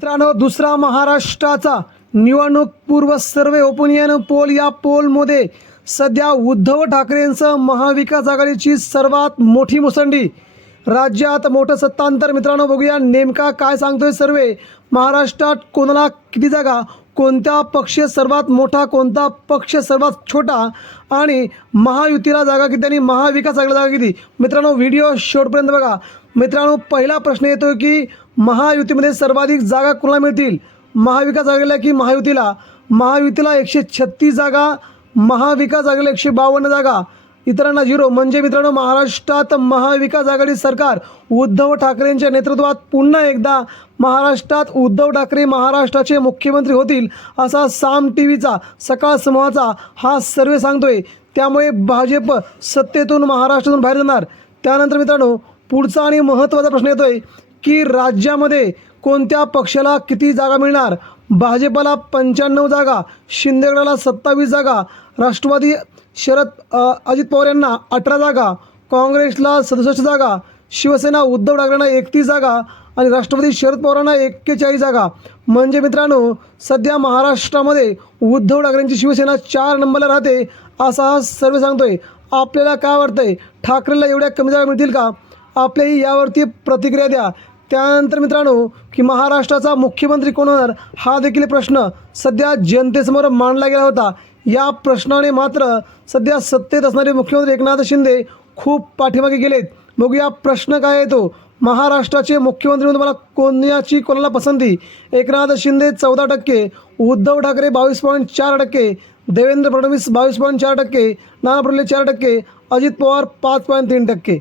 मित्रांनो दुसरा महाराष्ट्राचा निवडणूक पूर्व सर्वे ओपिनियन पोल या पोलमध्ये सध्या उद्धव ठाकरेंचं महाविकास आघाडीची सर्वात मोठी मुसंडी. राज्यात मोठं सत्तांतर. मित्रांनो बघूया नेमका काय सांगतोय सर्वे. महाराष्ट्रात कोणाला किती जागा? कोणता पक्ष सर्वात मोठा कोणता पक्ष सर्वात छोटा? आणि महायुतीला जागा किती आणि महाविकास आघाडीला जागा किती? मित्रांनो व्हिडिओ शेवटपर्यंत बघा. मित्रांनो पहिला प्रश्न येतो की महायुतीमध्ये सर्वाधिक जागा कुणाला मिळतील? महाविकास आघाडीला की महायुतीला? महायुतीला एकशे छत्तीस जागा महाविकास आघाडीला एकशे बावन्न जागा. इतरांना झिरो. म्हणजे मित्रांनो महाराष्ट्रात महाविकास आघाडी सरकार उद्धव ठाकरेंच्या नेतृत्वात पुन्हा एकदा महाराष्ट्रात उद्धव ठाकरे महाराष्ट्राचे मुख्यमंत्री होतील असा साम टी व्हीचा सकाळ समूहाचा हा सर्वे सांगतोय. त्यामुळे भाजप सत्तेतून महाराष्ट्रातून बाहेर जाणार. त्यानंतर मित्रांनो पुढचा आणि महत्त्वाचा प्रश्न येतोय. की राज्यामध्ये कोणत्या पक्षाला किती जागा मिळणार? भाजपला पंच्याण्णव जागा शिंदेगडाला सत्तावीस जागा राष्ट्रवादी शरद अजित पवार यांना अठरा जागा काँग्रेसला सदुसष्ट जागा शिवसेना उद्धव ठाकरेंना एकतीस जागा आणि राष्ट्रपती शरद पवारांना एक्केचाळीस जागा. म्हणजे मित्रांनो सध्या महाराष्ट्रामध्ये उद्धव ठाकरेंची शिवसेना चार नंबरला राहते असा हा सर्वे सांगतोय. आपल्याला काय वाटतंय? ठाकरेला एवढ्या कमी जागा मिळतील का? आपल्याही यावरती प्रतिक्रिया द्या. त्यानंतर मित्रांनो की महाराष्ट्राचा मुख्यमंत्री कोण होणार हा देखील प्रश्न. सध्या जनतेसमोर मांडला गेला होता. या प्रश्नाने मात्र सध्या सत्तेत असणारे मुख्यमंत्री एकनाथ शिंदे खूप पाठीमागे गेलेत. बघूया प्रश्न काय येतो महाराष्ट्राचे मुख्यमंत्री म्हणून तुम्हाला कोणाची कोणाला पसंती? एकनाथ शिंदे चौदा टक्के उद्धव ठाकरे बावीस पॉईंट चार टक्के देवेंद्र फडणवीस बावीस पॉईंट चार टक्के नाना पटोले चार टक्के अजित पवार पाच पॉईंट तीन टक्के.